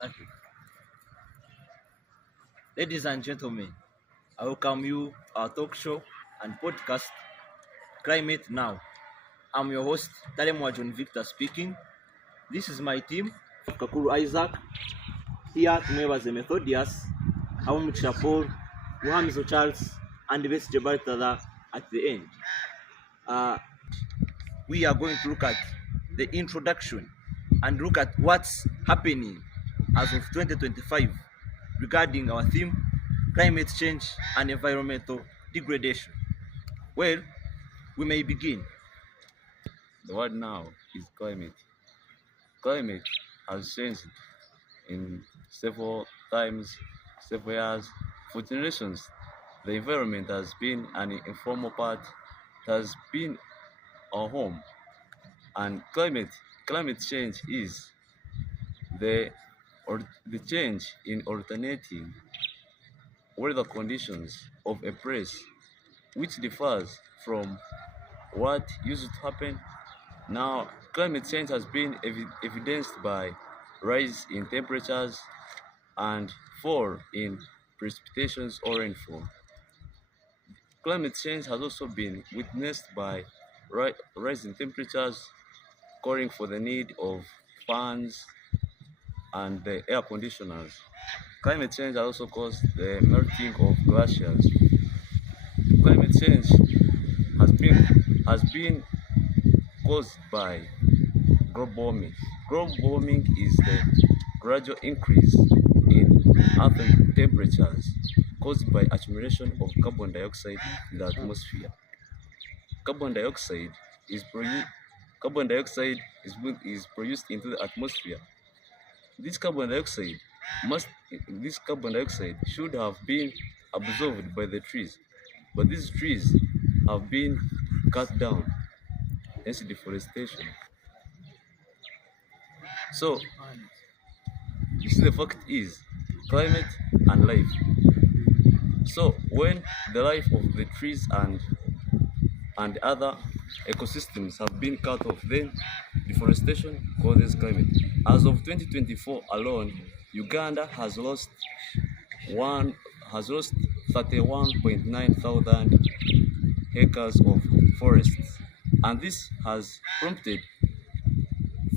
Thank you. Ladies and gentlemen, I welcome you our talk show and podcast Climate Now. I'm your host, Taremwa John Victor speaking. This is my team, Kakuru Isaac, here Tumwebaze Methodius, Habumugisha Paul, Buhamizo Charles, and Besigye Balthazar at the end. We are going to look at the introduction and look at what's happening as of 2025 regarding our theme, climate change and environmental degradation. Well, we may begin. The word now is climate. Climate has changed in several times, several years, for generations. The environment has been an informal part, it has been our home. And climate change is the change in alternating weather conditions of a place which differs from what used to happen. Now, climate change has been evidenced by rise in temperatures and fall in precipitations or rainfall. Climate change has also been witnessed by rise in temperatures, calling for the need of fans and the air conditioners. Climate change has also caused the melting of glaciers. Climate change has been caused by global warming. Global warming is the gradual increase in Earth temperatures caused by accumulation of carbon dioxide in the atmosphere. Carbon dioxide is produced into the atmosphere. This carbon dioxide should have been absorbed by the trees, but these trees have been cut down, hence deforestation. So, you see, the fact is climate and life. So, when the life of the trees and other ecosystems have been cut off, then deforestation causes climate. As of 2024 alone, Uganda has lost 31.9 thousand acres of forests, and this has prompted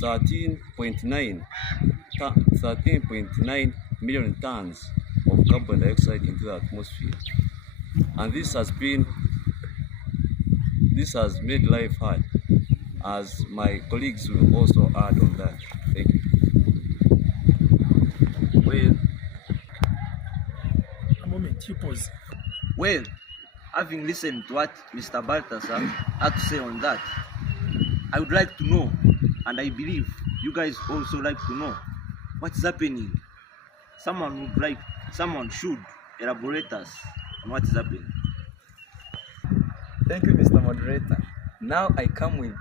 13.9 million tons of carbon dioxide into the atmosphere, and this has made life hard, as my colleagues will also add on that. Thank you. Well, having listened to what Mr. Balthazar had to say on that, I would like to know, and I believe you guys also like to know, what is happening. Someone should elaborate us on what is happening. Thank you, Mr. Moderator. Now I come with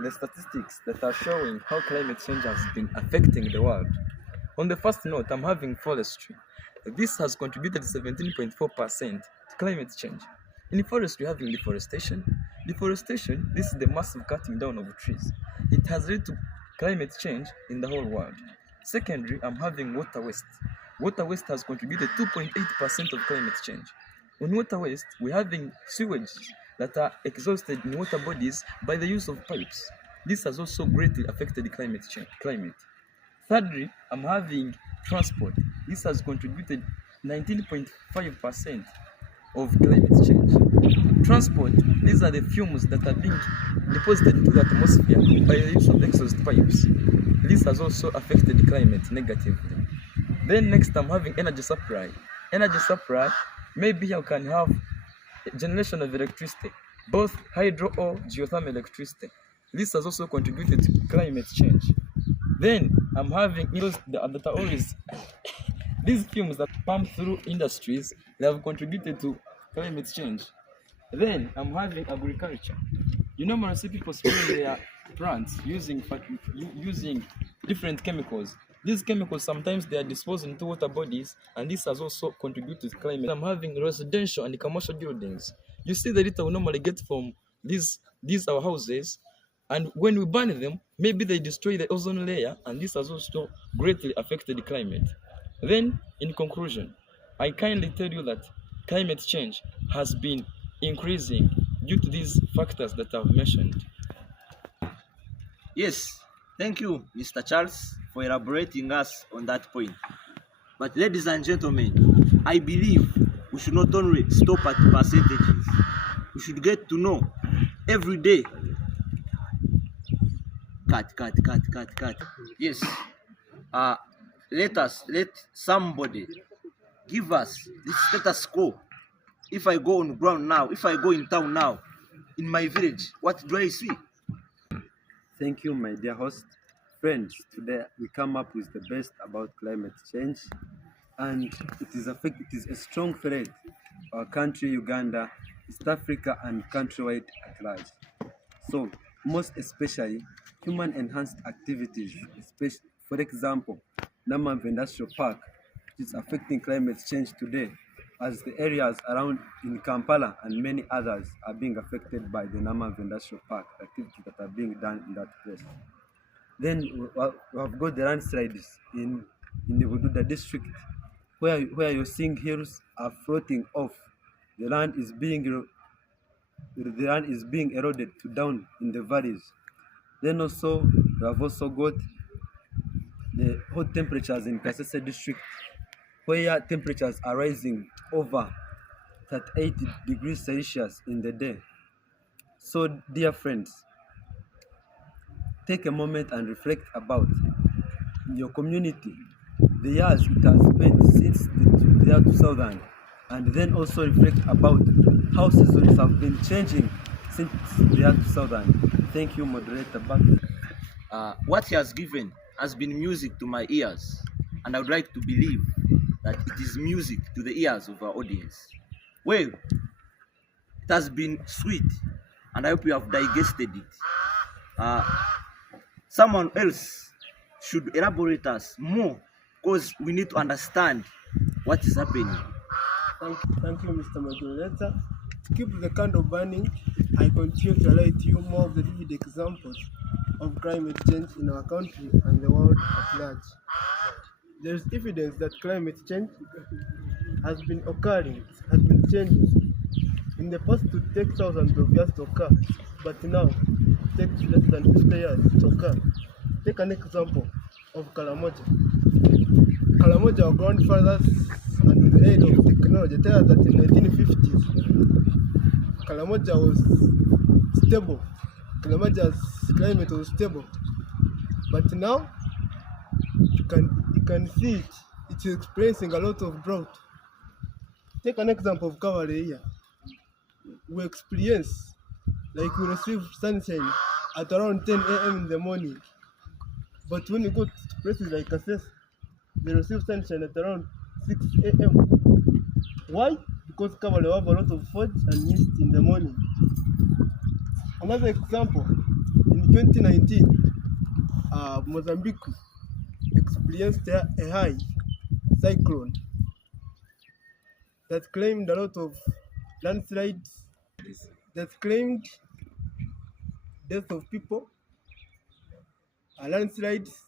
the statistics that are showing how climate change has been affecting the world. On the first note, I'm having forestry. This has contributed 17.4% to climate change. In forestry, having deforestation. Deforestation, this is the massive cutting down of trees. It has led to climate change in the whole world. Secondly, I'm having water waste. Water waste has contributed 2.8% of climate change. On water waste, we're having sewage that are exhausted in water bodies by the use of pipes. This has also greatly affected the climate. Thirdly, I'm having transport. This has contributed 19.5% of climate change. Transport, these are the fumes that are being deposited into the atmosphere by the use of exhaust pipes. This has also affected the climate negatively. Then next, I'm having energy supply. Energy supply, maybe you can have generation of electricity, both hydro or geothermal electricity. This has also contributed to climate change. Then I'm having these fumes that pump through industries that have contributed to climate change. Then I'm having agriculture. You normally see people spraying their plants using different chemicals. These chemicals, sometimes they are disposed into water bodies, and this has also contributed to climate. I'm having residential and commercial buildings. You see the litter we normally get from these our houses, and when we burn them, maybe they destroy the ozone layer, and this has also greatly affected the climate. Then, in conclusion, I kindly tell you that climate change has been increasing due to these factors that I've mentioned. Yes, thank you, Mr. Charles, for elaborating us on that point. But ladies and gentlemen, I believe we should not only stop at percentages. We should get to know every day. Cut. Yes. Let somebody give us the status quo. If I go on ground now, if I go in town now, in my village, what do I see? Thank you, my dear host. Friends, today we come up with the best about climate change, and it is a strong threat our country, Uganda, East Africa, and countrywide at large. So, most especially, human-enhanced activities, especially, for example, Namamve Industrial Park, which is affecting climate change today, as the areas around in Kampala and many others are being affected by the Namamve Industrial Park activities that are being done in that place. Then we have got the landslides in the Bududa district, where you're seeing hills are floating off. The land is being eroded to down in the valleys. Then also we have also got the hot temperatures in Kasese district, where temperatures are rising over 38 degrees Celsius in the day. So, dear friends, take a moment and reflect about your community, the years it has spent since the year 2000, and then also reflect about how seasons have been changing since the year 2000. Thank you, moderator. What he has given has been music to my ears, and I would like to believe that it is music to the ears of our audience. Well, it has been sweet, and I hope you have digested it. Someone else should elaborate us more, because we need to understand what is happening. Thank you, Mr. Moderator. To keep the candle burning, I continue to highlight you more of the vivid examples of climate change in our country and the world at large. There is evidence that climate change has been occurring, has been changing. In the past, it would take thousands of years to occur, but now it takes less than 50 years to occur. Take an example of Karamoja. Karamoja, our grandfathers, and with the aid of technology, tell us that in the 1950s, Karamoja was stable. Karamoja's climate was stable. But now, you can see it. It's experiencing a lot of drought. Take an example of Kavale here. We experience, like we receive sunshine at around 10 a.m. in the morning. But when you go to places like Kasese, they receive sunshine at around 6 a.m. Why? Because Kavale have a lot of fog and mist in the morning. Another example, in 2019, Mozambique experienced a high cyclone that claimed a lot of landslides, that claimed death of people, landslides,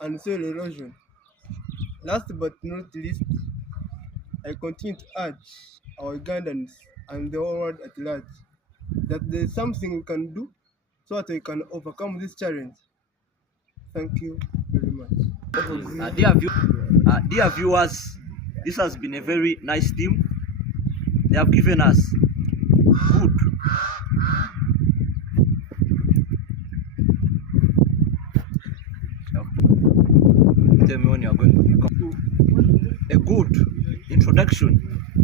and soil erosion. Last but not least, I continue to urge our Ugandans and the whole world at large that there's something we can do so that we can overcome this challenge. Thank you very much. Dear viewers, this has been a very nice team. They have given us good tell me when you are going to come. A good introduction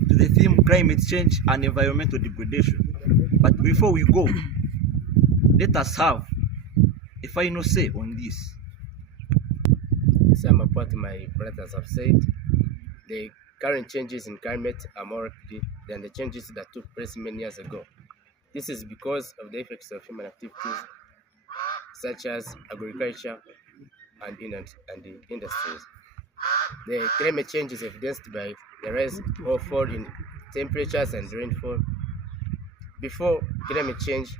to the theme climate change and environmental degradation. But before we go, let us have a final say on this. Some of what my brothers have said, the current changes in climate are more rapid than the changes that took place many years ago. This is because of the effects of human activities such as agriculture and the industries. The climate change is evidenced by the rise or fall in temperatures and rainfall. Before climate change,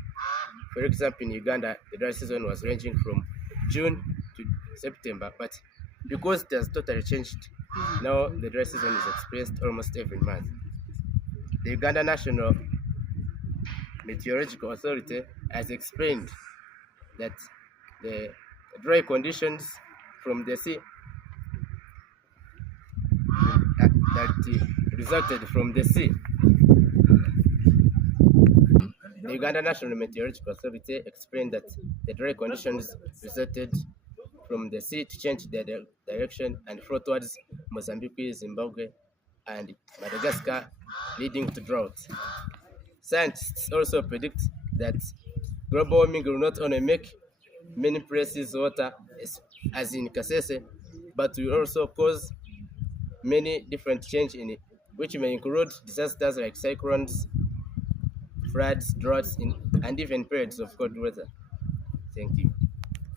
For example, in Uganda, the dry season was ranging from June to September, but because it has totally changed, now the dry season is experienced almost every month. The Uganda National Meteorological Authority has explained that the dry conditions from the sea that resulted from the sea. The Uganda National Meteorological Authority explained that the dry conditions resulted from the sea to change their direction and flow towards Mozambique, Zimbabwe, and Madagascar, leading to drought. Scientists also predict that global warming will not only make many places water, as in Kasese, but will also cause many different change in it, which may include disasters like cyclones, floods, droughts, and even periods of cold weather. Thank you.